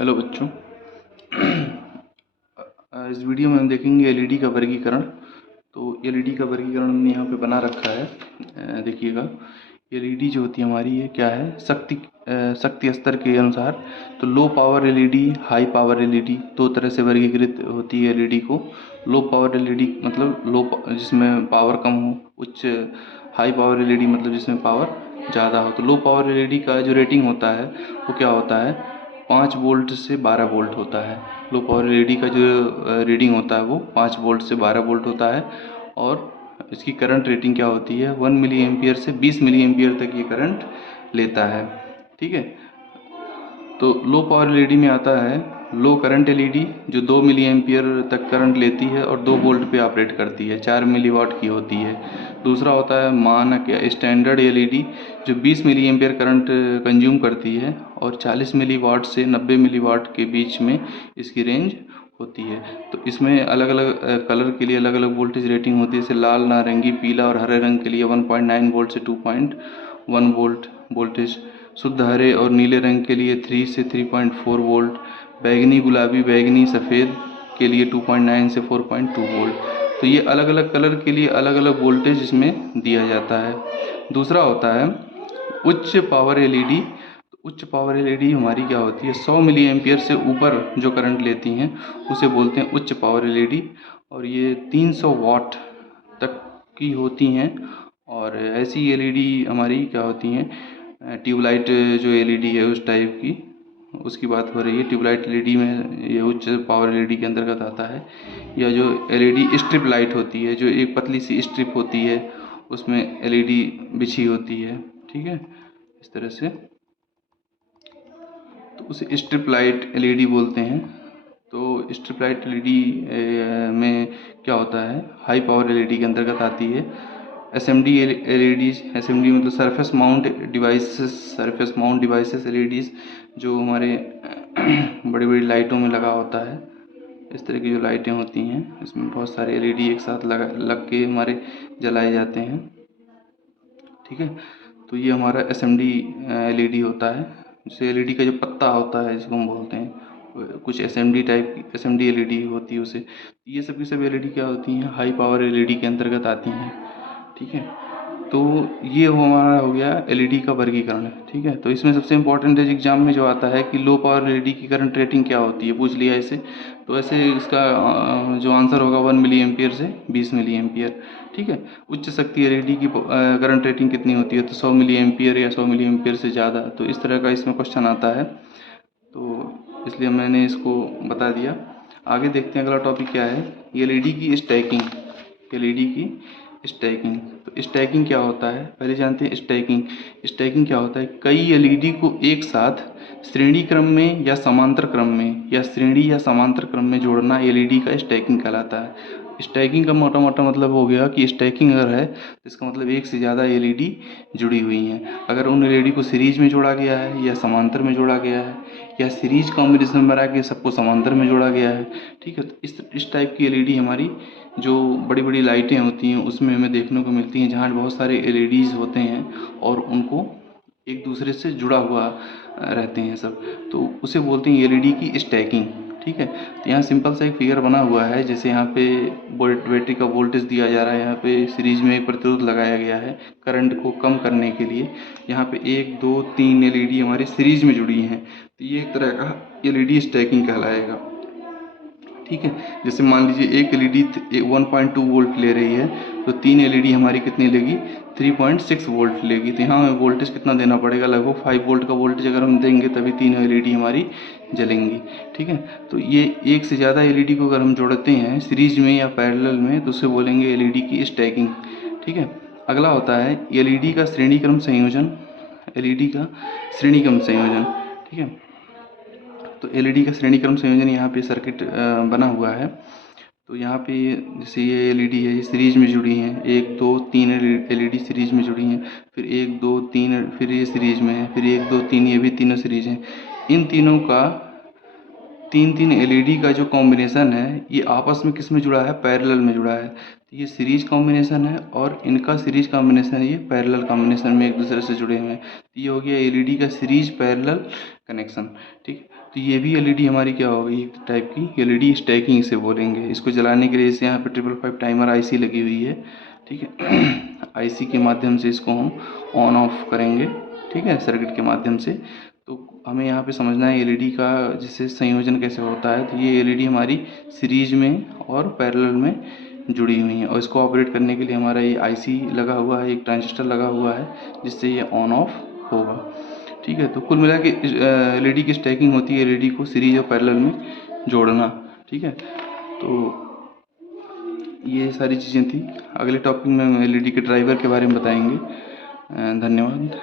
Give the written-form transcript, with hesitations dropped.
Hello बच्चों। इस video में हम देखेंगे एलईडी का वर्गीकरण। तो एलईडी का वर्गीकरण हमने यहाँ पे बना रखा है। देखिएगा, एलईडी जो होती है हमारी, ये क्या है, शक्ति स्तर के अनुसार। तो low power LED, high power LED, दो तरह से वर्गीकृत होती है एलईडी को। लो पावर एलईडी मतलब जिसमें पावर कम हो, उच्च हाई पावर एलईडी मतलब जिसमें पावर ज़्यादा हो। तो लो पावर एलईडी का जो रेटिंग होता है वो क्या होता है, 5 वोल्ट से 12 वोल्ट होता है। लो पावर एलईडी का जो रीडिंग होता है वो 5 वोल्ट से 12 वोल्ट होता है। और इसकी करंट रेटिंग क्या होती है, 1 मिली एम्पियर से 20 मिली एम्पियर तक ये करंट लेता है। ठीक है। तो लो पावर एलईडी में आता है लो करंट एलईडी, जो 2 मिली एम्पियर तक करंट लेती है और 2 वोल्ट पे ऑपरेट करती है, 4 मिली वाट की होती है। दूसरा होता है मानक या स्टैंडर्ड एलईडी, जो 20 मिली एम्पियर करंट कंज्यूम करती है और 40 मिली वाट से 90 मिली वाट के बीच में इसकी रेंज होती है। तो इसमें अलग अलग कलर के लिए अलग अलग वोल्टेज रेटिंग होती है, जैसे लाल, नारंगी, पीला और हरे रंग के लिए 1.9 वोल्ट से 2.1 वोल्ट वोल्टेज। शुद्ध हरे और नीले रंग के लिए 3 से 3.4 वोल्ट। बैगनी, गुलाबी, बैगनी, सफ़ेद के लिए 2.9 से 4.2 वोल्ट। तो ये अलग अलग कलर के लिए अलग अलग वोल्टेज इसमें दिया जाता है। दूसरा होता है उच्च पावर एलईडी। उच्च पावर एलईडी हमारी क्या होती है, 100 मिली एम्पियर से ऊपर जो करंट लेती हैं उसे बोलते हैं उच्च पावर एलईडी, और ये 300 वाट तक की होती हैं। और ऐसी एलईडी हमारी क्या होती हैं, ट्यूबलाइट जो एलईडी है उस टाइप की, उसकी बात हो रही है। ट्यूबलाइट एलईडी में ये उच्च पावर एलईडी के अंतर्गत आता है। या जो एलईडी स्ट्रिप लाइट होती है, जो एक पतली सी स्ट्रिप होती है उसमें एलईडी बिछी होती है। ठीक है, इस तरह से, तो उसे स्ट्रिप लाइट एलईडी बोलते हैं। तो स्ट्रिप लाइट एलईडी में क्या होता है, हाई पावर एलईडी के अंतर्गत आती है। एसएमडी एलईडीज, एसएमडी मतलब सरफेस माउंट डिवाइसेस एलईडीज, जो हमारे बड़ी बड़ी लाइटों में लगा होता है। इस तरह की जो लाइटें होती हैं, इसमें बहुत सारे एलईडी एक साथ लग के हमारे जलाए जाते हैं। ठीक है। तो ये हमारा एसएमडी एलईडी होता है। जैसे एलईडी का जो पत्ता होता है जिसको हम बोलते हैं, कुछ एसएमडी टाइप की एसएमडी एलईडी होती है उसे। ये सब की सब एलईडी क्या होती हैं, हाई पावर एलईडी के अंतर्गत आती हैं। ठीक है। तो ये हमारा हो गया एलईडी का वर्गीकरण। ठीक है। तो इसमें सबसे इम्पोर्टेंट एग्जाम में जो आता है कि लो पावर एलईडी की करंट रेटिंग क्या होती है, पूछ लिया इसे। तो ऐसे इसका जो आंसर होगा 1 मिली एम्पियर से 20 मिली एम्पियर। ठीक है। उच्च शक्ति एलईडी की करंट रेटिंग कितनी होती है, तो 100 मिली एम्पियर या 100 मिली एम्पियर से ज़्यादा। तो इस तरह का इसमें क्वेश्चन आता है, तो इसलिए मैंने इसको बता दिया। आगे देखते हैं अगला टॉपिक क्या है, एलईडी की स्टैकिंग। एलईडी की स्टैकिंग। तो स्टैकिंग क्या होता है, पहले जानते हैं स्टैकिंग। स्टैकिंग क्या होता है, कई एलईडी को एक साथ श्रेणी क्रम में या समांतर क्रम में या श्रेणी या समांतर क्रम में जोड़ना एलईडी का स्टैकिंग कहलाता है। स्टैकिंग का मोटा मोटा मतलब हो गया कि स्टैकिंग अगर है तो इसका मतलब एक से ज़्यादा एलईडी जुड़ी हुई हैं। अगर उन एलईडी को सीरीज में जोड़ा गया है या समांतर में जोड़ा गया है या सीरीज कॉम्बिनेशन बना के सबको समांतर में जोड़ा गया है। ठीक है। तो इस टाइप की एलईडी हमारी जो बड़ी बड़ी लाइटें होती हैं उसमें हमें देखने को मिलती हैं, जहाँ बहुत सारे एलईडीज़ होते हैं और उनको एक दूसरे से जुड़ा हुआ रहते हैं सब, तो उसे बोलते हैं एलईडी की स्टैकिंग। ठीक है। तो यहाँ सिंपल सा एक फिगर बना हुआ है, जैसे यहाँ पे बैटरी का वोल्टेज दिया जा रहा है, यहाँ पे सीरीज में एक प्रतिरोध लगाया गया है करंट को कम करने के लिए। यहाँ पे 1 2 3 एलईडी हमारी सीरीज में जुड़ी हैं, तो ये एक तरह का एलईडी स्टैकिंग कहलाएगा। ठीक है। जैसे मान लीजिए एक एलईडी 1.2 वोल्ट ले रही है, तो 3 एलईडी हमारी कितनी लेगी, 3.6 वोल्ट लेगी। तो यहाँ हमें वोल्टेज कितना देना पड़ेगा, लगभग 5 वोल्ट का वोल्टेज अगर हम देंगे तभी 3 एलईडी हमारी जलेंगी। ठीक है। तो ये एक से ज़्यादा एलईडी को अगर हम जोड़ते हैं सीरीज में या पैरेलल में तो उसे बोलेंगे एलईडी की स्टैकिंग। ठीक है। अगला होता है एलईडी का श्रेणी क्रम संयोजन। एलईडी का श्रेणी क्रम संयोजन। ठीक है। तो एलईडी का श्रेणी क्रम संयोजन यहाँ पे सर्किट बना हुआ है। तो यहाँ पे जैसे ये एलईडी है, ये सीरीज में जुड़ी हैं, 1 2 3 एलईडी सीरीज में जुड़ी हैं, फिर 1 2 3 फिर ये सीरीज में है, फिर 1 2 3 ये भी तीनों सीरीज हैं। इन तीनों का 3 3 एलईडी का जो कॉम्बिनेशन है ये आपस में किस में जुड़ा है, पैरेलल में जुड़ा है। तो ये सीरीज कॉम्बिनेशन है और इनका सीरीज कॉम्बिनेशन ये पैरेलल कॉम्बिनेशन में एक दूसरे से जुड़े हुए हैं। तो ये हो गया एलईडी का सीरीज पैरेलल कनेक्शन। ठीक, तो ये भी एलईडी हमारी क्या हो गई, एक टाइप की एलईडी स्टैकिंग इसे बोलेंगे। इसको जलाने के लिए जैसे यहाँ पे 555 टाइमर आईसी लगी हुई है। ठीक है, आईसी के माध्यम से इसको हम ऑन ऑफ करेंगे। ठीक है, सर्किट के माध्यम से। तो हमें यहाँ पे समझना है एलईडी का जैसे संयोजन कैसे होता है। तो ये एलईडी हमारी सीरीज में और पैरेलल में जुड़ी हुई हैं और इसको ऑपरेट करने के लिए हमारा ये आईसी लगा हुआ है, एक ट्रांजिस्टर लगा हुआ है जिससे ये ऑन ऑफ होगा। ठीक है, तो कुल मिला के एलईडी की स्टैकिंग होती है एलईडी को सीरीज और पैरेलल में जोड़ना। ठीक है, तो ये सारी चीज़ें थी। अगले टॉपिक में हम एलईडी के ड्राइवर के बारे में बताएंगे। धन्यवाद।